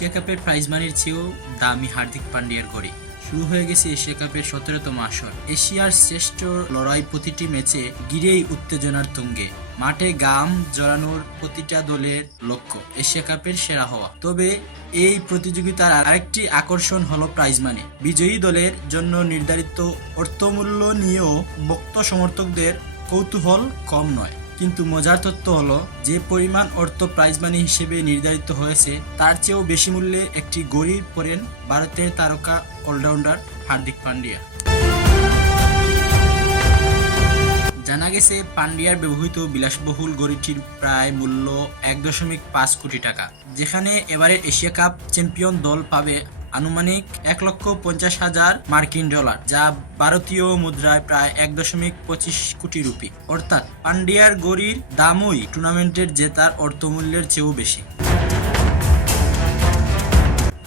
Asia কাপের prize মানির চেয়েও দামি হার্দিক পান্ডিয়ার ঘড়ি। শুরু হয়ে গেছে এশিয়া কাপের 17তম আসর। এশিয়ার শ্রেষ্ঠ লড়াই প্রতিটি ম্যাচে ঘিরেই উত্তেজনার তুঙ্গে। মাঠে গাম জড়ানোর প্রতিটা দলের লক্ষ্য এশিয়া কাপের সেরা হওয়া। তবে এই প্রতিযোগিতার আরেকটি আকর্ষণ হলো প্রাইজ মানি। বিজয়ী দলের জন্য নির্ধারিত অর্থমূল্য নিয়েও ভক্ত সমর্থকদের কৌতূহল কম নয়। কিন্তু মজার তথ্য হলো, যে পরিমাণ অর্থ প্রাইজ মানি হিসেবে নির্ধারিত হয়েছে তার চেয়েও বেশি মূল্যে একটি ঘড়ি পরেন ভারতের তারকা অলরাউন্ডার হার্দিক পান্ডিয়া। জানা গেছে, পান্ডিয়ার ব্যবহৃত বিলাসবহুল ঘড়িটির প্রায় মূল্য 1.5 কোটি টাকা, যেখানে এবারের এশিয়া কাপ চ্যাম্পিয়ন দল পাবে আনুমানিক 1,50,000 মার্কিন ডলার, যা ভারতীয় মুদ্রায় প্রায় 1.25 কোটি রুপি। অর্থাৎ পান্ডিয়ার ঘড়ির দামই টুর্নামেন্টের জেতার অর্থমূল্যের চেয়েও বেশি।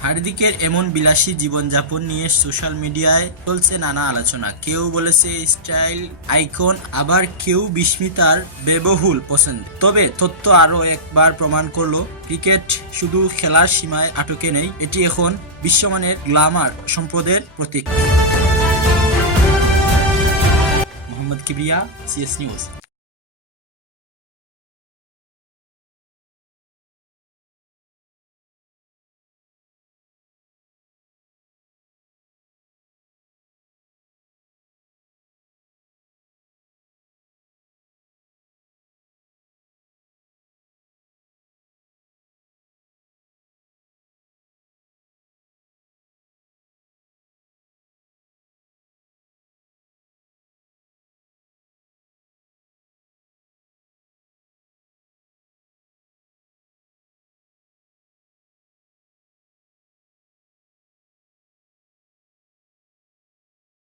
হার্দিকের এমন বিলাসী জীবনযাপন নিয়ে সোশ্যাল মিডিয়ায় চলছে নানা আলোচনা। কেউ বলেছে স্টাইল আইকন, আবার কেউ বিস্মিতার ব্যয়বহুল পছন্দ। তবে তথ্য আরও একবার প্রমাণ করলো, ক্রিকেট শুধু খেলার সীমায় আটকে নেই, এটি এখন বিশ্বমানের গ্ল্যামার সম্পদের প্রতীক। Mohammad Kibria, CS news.